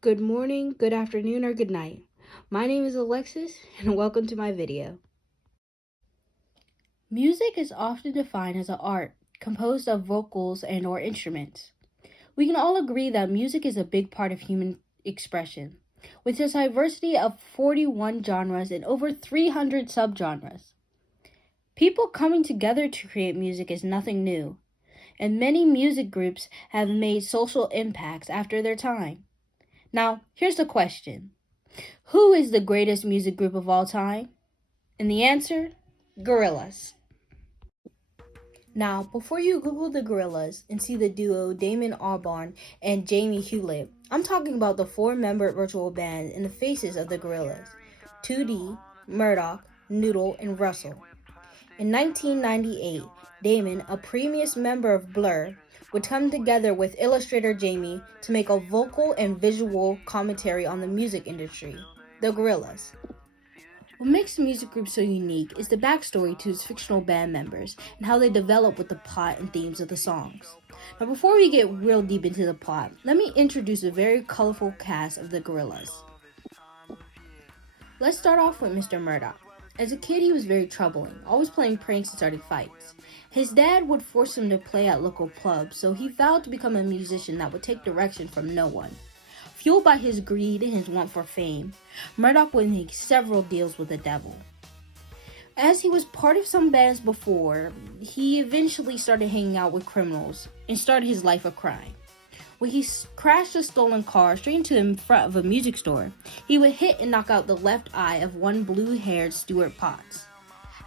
Good morning, good afternoon, or good night. My name is Alexis, and welcome to my video. Music is often defined as an art composed of vocals and or instruments. We can all agree that music is a big part of human expression, with its diversity of 41 genres and over 300 subgenres. People coming together to create music is nothing new, and many music groups have made social impacts after their time. Now, here's the question. Who is the greatest music group of all time? And the answer? Gorillaz. Now, before you Google the Gorillaz and see the duo Damon Albarn and Jamie Hewlett, I'm talking about the four-member virtual band and the faces of the Gorillaz: 2D, Murdoch, Noodle, and Russell. In 1998, Damon, a previous member of Blur, would come together with illustrator Jamie to make a vocal and visual commentary on the music industry, the Gorillaz. What makes the music group so unique is the backstory to its fictional band members and how they develop with the plot and themes of the songs. Now, before we get real deep into the plot, let me introduce a very colorful cast of the Gorillaz. Let's start off with Mr. Murdoch. As a kid, he was very troubling, always playing pranks and starting fights. His dad would force him to play at local clubs, so he vowed to become a musician that would take direction from no one. Fueled by his greed and his want for fame, Murdoch would make several deals with the devil. As he was part of some bands before, he eventually started hanging out with criminals and started his life of crime. When he crashed a stolen car straight into the front of a music store, he would hit and knock out the left eye of one blue-haired Stuart Potts.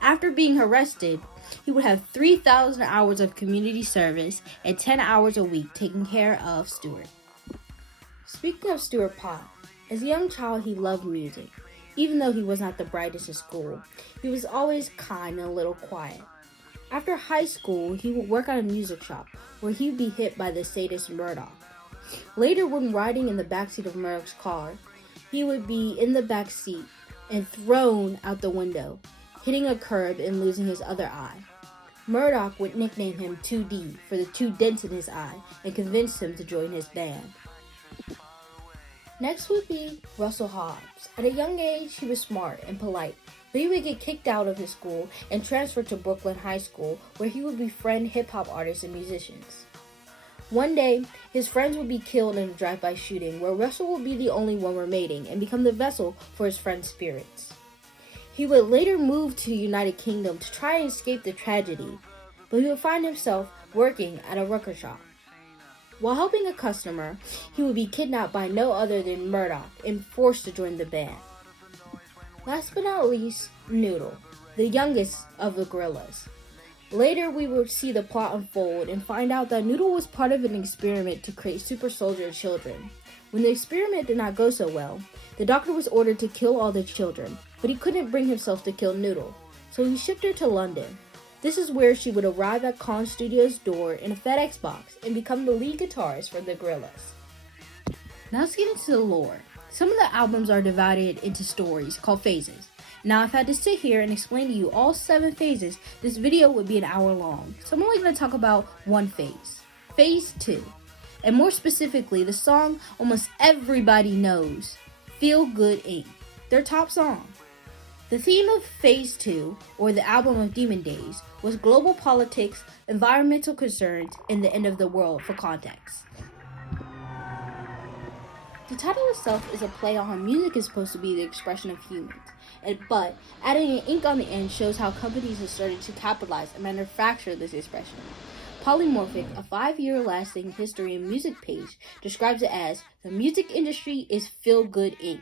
After being arrested, he would have 3,000 hours of community service and 10 hours a week taking care of Stuart. Speaking of Stuart Potts, as a young child he loved music. Even though he was not the brightest in school, he was always kind and a little quiet. After high school, he would work at a music shop where he would be hit by the sadist Murdoch. Later, when riding in the backseat of Murdoch's car, he would be in the back seat and thrown out the window, hitting a curb and losing his other eye. Murdoch would nickname him 2D for the two dents in his eye and convinced him to join his band. Next would be Russell Hobbs. At a young age, he was smart and polite, but he would get kicked out of his school and transferred to Brooklyn High School, where he would befriend hip-hop artists and musicians. One day, his friends would be killed in a drive-by shooting, where Russell would be the only one remaining and become the vessel for his friends' spirits. He would later move to the United Kingdom to try and escape the tragedy, but he would find himself working at a record shop. While helping a customer, he would be kidnapped by no other than Murdoch and forced to join the band. Last but not least, Noodle, the youngest of the Gorillaz. Later, we would see the plot unfold and find out that Noodle was part of an experiment to create super soldier children. When the experiment did not go so well, the doctor was ordered to kill all the children, but he couldn't bring himself to kill Noodle, so he shipped her to London. This is where she would arrive at Con Studios' door in a FedEx box and become the lead guitarist for the Gorillaz. Now let's get into the lore. Some of the albums are divided into stories called phases. Now if I had to sit here and explain to you all 7 phases, this video would be an hour long. So I'm only going to talk about one phase. Phase 2. And more specifically, the song almost everybody knows, Feel Good Inc., their top song. The theme of Phase 2, or the album of Demon Days, was global politics, environmental concerns, and the end of the world for context. The title itself is a play on how music is supposed to be the expression of humans, but adding an ink on the end shows how companies have started to capitalize and manufacture this expression. Polymorphic, a 5-year lasting history in music page, describes it as, the music industry is Feel Good Inc.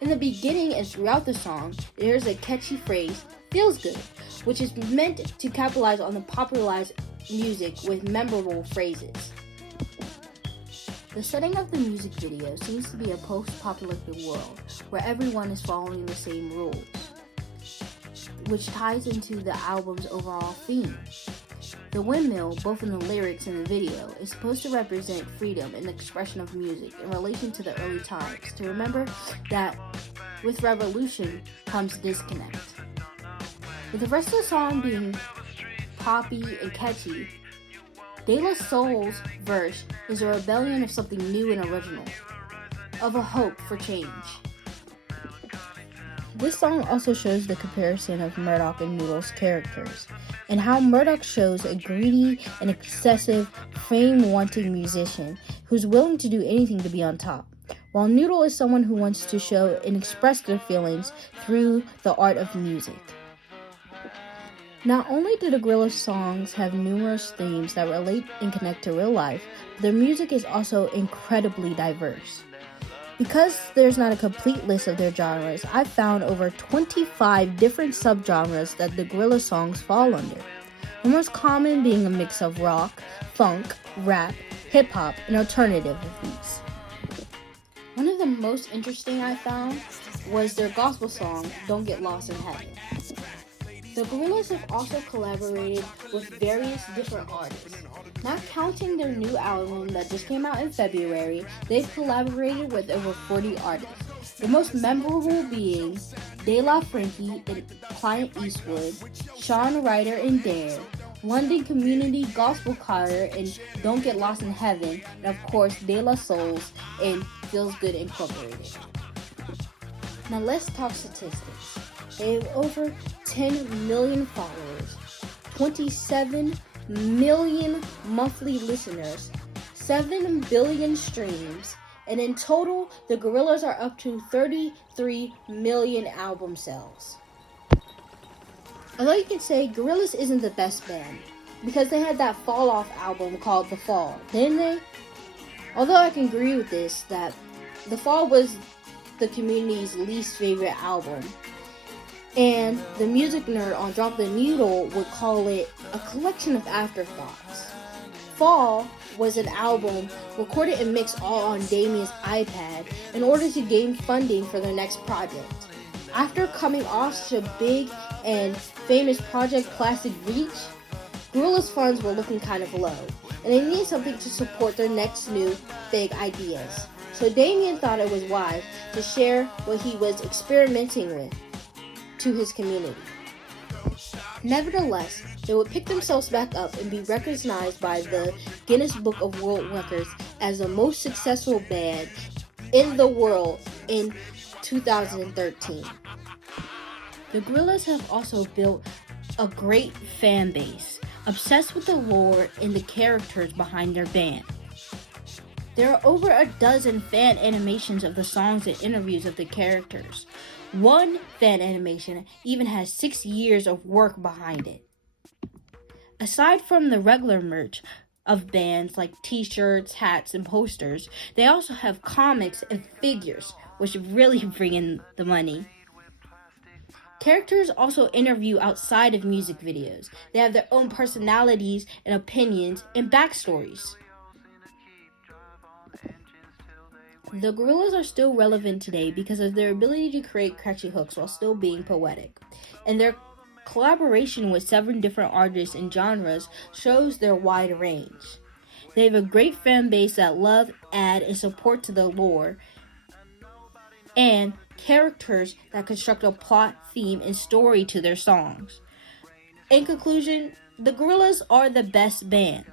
In the beginning and throughout the song, there is a catchy phrase, feels good, which is meant to capitalize on the popularized music with memorable phrases. The setting of the music video seems to be a post-apocalyptic world where everyone is following the same rules, which ties into the album's overall theme. The windmill, both in the lyrics and the video, is supposed to represent freedom and the expression of music in relation to the early times, to remember that with revolution comes disconnect. With the rest of the song being poppy and catchy, De La Soul's verse is a rebellion of something new and original. of a hope for change. This song also shows the comparison of Murdoch and Noodle's characters, and how Murdoch shows a greedy and excessive, fame-wanting musician who's willing to do anything to be on top, while Noodle is someone who wants to show and express their feelings through the art of music. Not only do the Gorillaz songs have numerous themes that relate and connect to real life, but their music is also incredibly diverse. Because there's not a complete list of their genres, I've found over 25 different subgenres that the Gorillaz songs fall under. The most common being a mix of rock, funk, rap, hip-hop, and alternative beats. One of the most interesting I found was their gospel song, Don't Get Lost in Heaven. The Gorillaz have also collaborated with various different artists. Not counting their new album that just came out in February, they've collaborated with over 40 artists. The most memorable being De La Frankie and Clint Eastwood, Sean Ryder and Dare, London Community Gospel Choir and Don't Get Lost in Heaven, and of course De La Souls and Feels Good Incorporated. Now let's talk statistics. They have over 10 million followers, 27 million monthly listeners, 7 billion streams, and in total, the Gorillaz are up to 33 million album sales. Although you can say Gorillaz isn't the best band, because they had that Fall Off album called The Fall, didn't they? Although I can agree with this, that The Fall was the community's least favorite album, and the music nerd on Drop the Needle would call it a collection of afterthoughts. Fall was an album recorded and mixed all on Damien's iPad in order to gain funding for their next project. After coming off such a big and famous project Plastic Reach, Gorillaz funds were looking kind of low, and they needed something to support their next new big ideas. So Damien thought it was wise to share what he was experimenting with to his community. Nevertheless, they would pick themselves back up and be recognized by the Guinness Book of World Records as the most successful band in the world in 2013. The Gorillaz have also built a great fan base, obsessed with the lore and the characters behind their band. There are over a dozen fan animations of the songs and interviews of the characters. One fan animation even has 6 years of work behind it. Aside from the regular merch of bands like t-shirts, hats, and posters, they also have comics and figures, which really bring in the money. Characters also interview outside of music videos. They have their own personalities and opinions and backstories. The Gorillaz are still relevant today because of their ability to create catchy hooks while still being poetic. And their collaboration with 7 different artists and genres shows their wide range. They have a great fan base that love, add, and support to the lore, and characters that construct a plot, theme, and story to their songs. In conclusion, the Gorillaz are the best band.